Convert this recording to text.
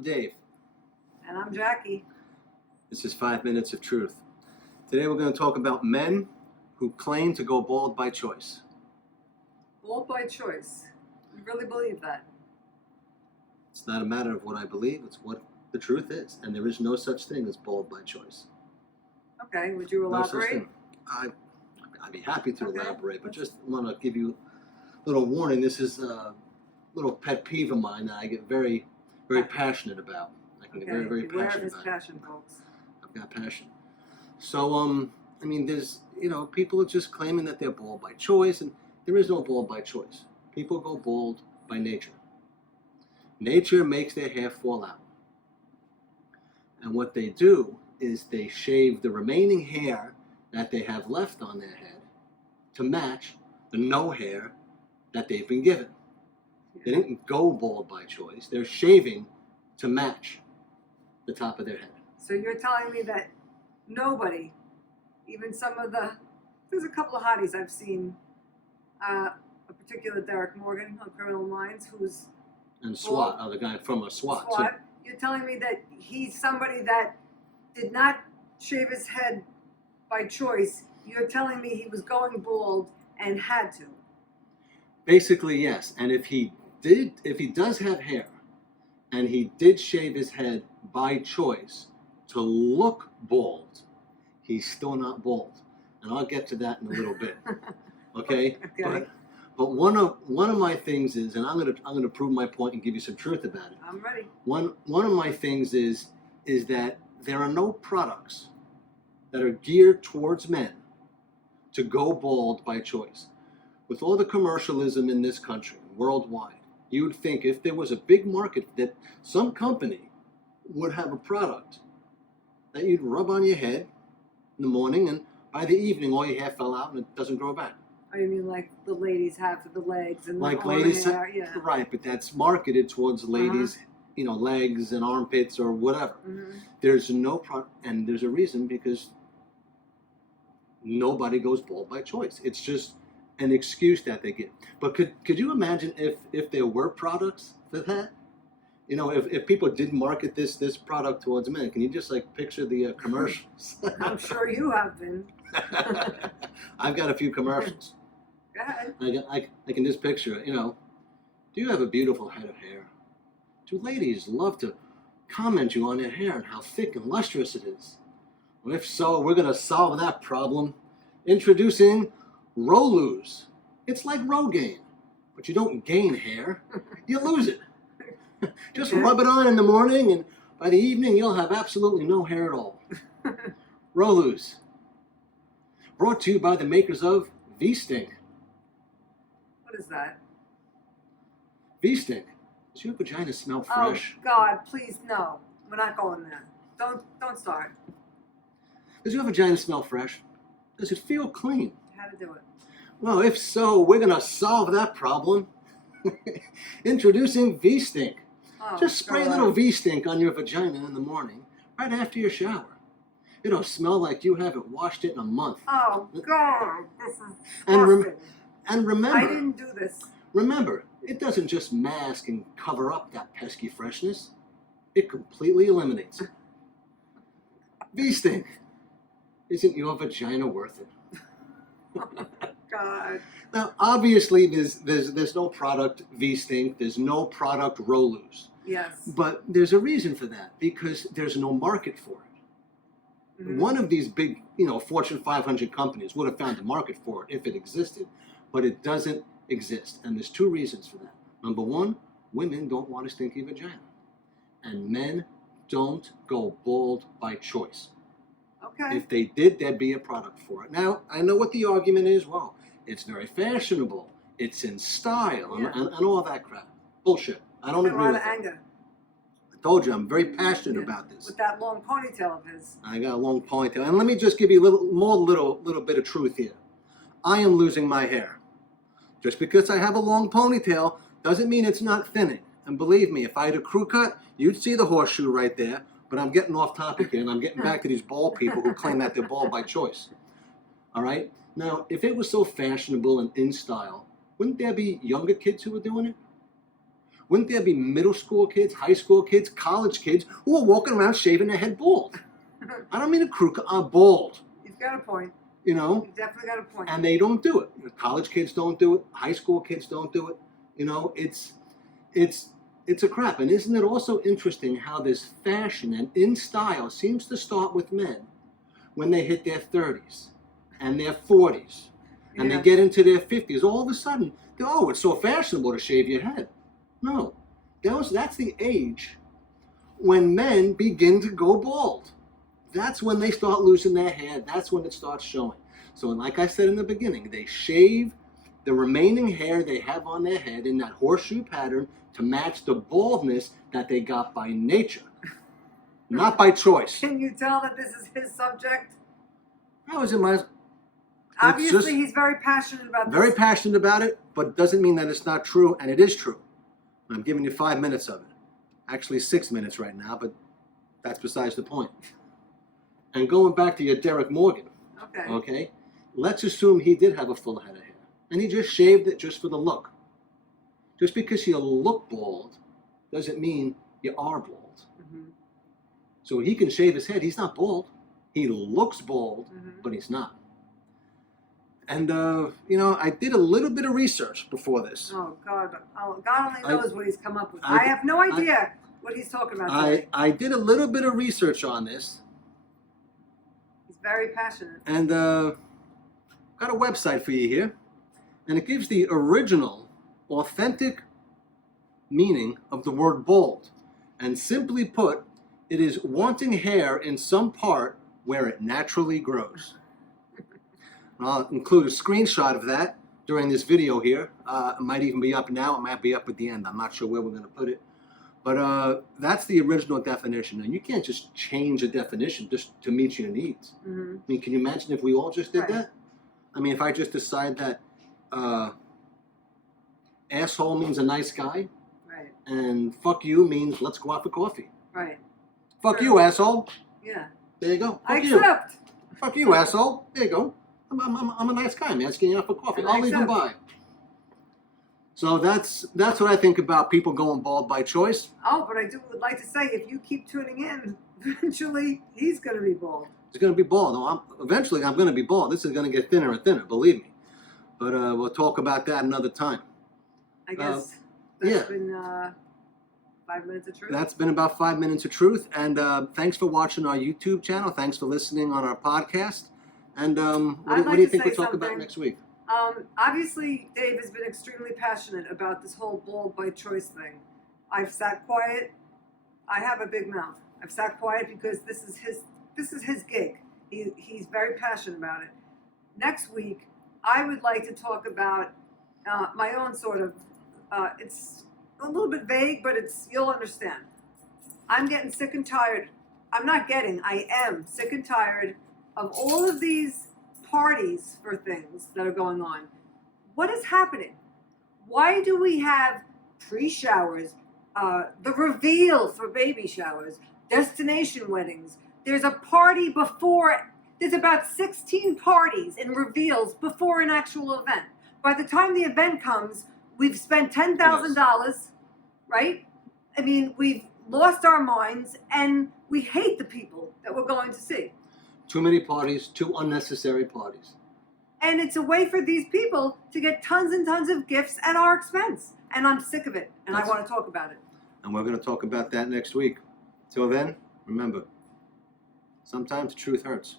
I'm Dave. And I'm Jackie. This is 5 Minutes of Truth. Today we're going to talk about men who claim to go bald by choice. Bald by choice. You really believe that? It's not a matter of what I believe, it's what the truth is. And there is no such thing as bald by choice. Okay, would you No such elaborate? thing. I'd be happy to Okay. elaborate, but just want to give you a little warning. This is a little pet peeve of mine that I get very, very passionate about. I can get very, very Beware of passionate his about. passion, folks. I've got passion. So, I mean, there's, people are just claiming that they're bald by choice, and there is no bald by choice. People go bald by nature. Nature makes their hair fall out. And what they do is they shave the remaining hair that they have left on their head to match the no hair that they've been given. They didn't go bald by choice. They're shaving to match the top of their head. So you're telling me that nobody, even there's a couple of hotties I've seen, a particular Derek Morgan on Criminal Minds, who's And SWAT, the guy from a SWAT. So, You're telling me that he's somebody that did not shave his head by choice. You're telling me he was going bald and had to. basically, yes. And if he does have hair, and he did shave his head by choice to look bald, he's still not bald. And I'll get to that in a little bit. Okay? Okay. But one of my things is, and I'm gonna prove my point and give you some truth about it. I'm ready. One of my things is that there are no products that are geared towards men to go bald by choice. With all the commercialism in this country, worldwide, you would think if there was a big market that some company would have a product that you'd rub on your head in the morning, and by the evening all your hair fell out and it doesn't grow back. Oh, you mean like the ladies have for the legs and Like the arm ladies, hair? Yeah. right? But that's marketed towards ladies, legs and armpits or whatever. Mm-hmm. There's no product, and there's a reason, because nobody goes bald by choice. It's just an excuse that they get. But could you imagine if there were products for that? If people did market this product towards men, can you just picture the commercials? I'm sure you have been. I've got a few commercials. Go ahead. I can just picture, do you have a beautiful head of hair? Do ladies love to comment you on their hair and how thick and lustrous it is? Well, if so, we're going to solve that problem. Introducing Roloose. It's like Rogaine, but you don't gain hair, you lose it. Just rub it on in the morning, and by the evening you'll have absolutely no hair at all. Roloose. Brought to you by the makers of V-Stink. What is that? V-Stink. Does your vagina smell fresh? Oh God, please no. We're not going there. Don't start. Does your vagina smell fresh? Does it feel clean? How to do it? Well, if so, we're going to solve that problem. Introducing V-Stink. Oh, Just spray a God. little V-Stink on your vagina in the morning, right after your shower. It'll smell like you haven't washed it in a month. Oh God, this is And disgusting. And remember, I didn't do this. Remember, it doesn't just mask and cover up that pesky freshness. It completely eliminates it. V-Stink. Isn't your vagina worth it? God. Now, obviously, there's no product V-Stink. There's no product Roloose. Yes. But there's a reason for that, because there's no market for it. Mhm. One of these big, Fortune 500 companies would have found a market for it if it existed, but it doesn't exist. And there's two reasons for that. Number one, women don't want a stinky vagina. And men don't go bald by choice. Okay. If they did, there'd be a product for it. Now, I know what the argument is. Well, it's very fashionable. It's in style, Yeah. and all that crap. Bullshit. I don't a agree lot with of that. anger I told you, I'm very passionate Yeah. about this. with that long ponytail of his. I got a long ponytail. And let me just give you a little bit of truth here. I am losing my hair. Just because I have a long ponytail doesn't mean it's not thinning. And believe me, if I had a crew cut, you'd see the horseshoe right there. But I'm getting off topic here, and I'm getting back to these bald people who claim that they're bald by choice. All right? Now, if it was so fashionable and in style, wouldn't there be younger kids who were doing it? Wouldn't there be middle school kids, high school kids, college kids who are walking around shaving their head bald? I don't mean a crook, bald. You've got a point. You know, You've definitely got a point. and they don't do it. You know, college kids don't do it. High school kids don't do it. You know, it's a crap. And isn't it also interesting how this fashion and in style seems to start with men when they hit their 30s and their 40s and Yeah. they get into their 50s? All of a sudden, it's so fashionable to shave your head. No, that's the age when men begin to go bald. That's when they start losing their hair. That's when it starts showing. So like I said in the beginning, they shave the remaining hair they have on their head in that horseshoe pattern to match the baldness that they got by nature, not by choice. Can you tell that this is his subject? How is it my... Obviously, he's very passionate about this. Very passionate about it, but it doesn't mean that it's not true, and it is true. And I'm giving you 5 minutes of it. Actually 6 minutes right now, but that's besides the point. And going back to your Derek Morgan, okay? Let's assume he did have a full head of hair, and he just shaved it just for the look. Just because you look bald doesn't mean you are bald. Mm-hmm. So he can shave his head. He's not bald. He looks bald, but he's not. And, you know, I did a little bit of research before this. Oh, God. God only knows what he's come up with. I have no idea what he's talking about today. I did a little bit of research on this. He's very passionate. And got a website for you here. And it gives the original, authentic meaning of the word bald. And simply put, it is wanting hair in some part where it naturally grows. I'll include a screenshot of that during this video here. It might even be up now. It might be up at the end. I'm not sure where we're going to put it. But that's the original definition. And you can't just change a definition just to meet your needs. Mm-hmm. I mean, can you imagine if we all just did Right. that? I mean, if I just decide that asshole means a nice guy, Right. and fuck you means let's go out for coffee. Right. Fuck Sure. you, asshole. Yeah. There you go. I Fuck you. accept. Fuck you, asshole. There you go. I'm a nice guy, man. Asking you out for coffee. And I'll I even accept. buy. So that's what I think about people going bald by choice. Oh, but I would like to say, if you keep tuning in, eventually he's going to be bald. It's going to be bald. Eventually, I'm going to be bald. This is going to get thinner and thinner, believe me. But we'll talk about that another time. I guess yeah. that's been 5 minutes of truth. That's been about 5 minutes of truth. And thanks for watching our YouTube channel. Thanks for listening on our podcast. And what do you think we'll talk about next week? Obviously, Dave has been extremely passionate about this whole bald by choice thing. I've sat quiet. I have a big mouth. I've sat quiet because this is his gig. He's very passionate about it. Next week, I would like to talk about my own sort of. It's a little bit vague, but you'll understand. I'm getting sick and tired. I am sick and tired of all of these parties for things that are going on. What is happening? Why do we have pre-showers, the reveal for baby showers, destination weddings? There's a party before, there's about 16 parties and reveals before an actual event. By the time the event comes, we've spent $10,000, right? I mean, we've lost our minds and we hate the people that we're going to see. Too many parties, too unnecessary parties. And it's a way for these people to get tons and tons of gifts at our expense. And I'm sick of it, and I want to talk about it. And we're going to talk about that next week. Till then, remember, sometimes the truth hurts.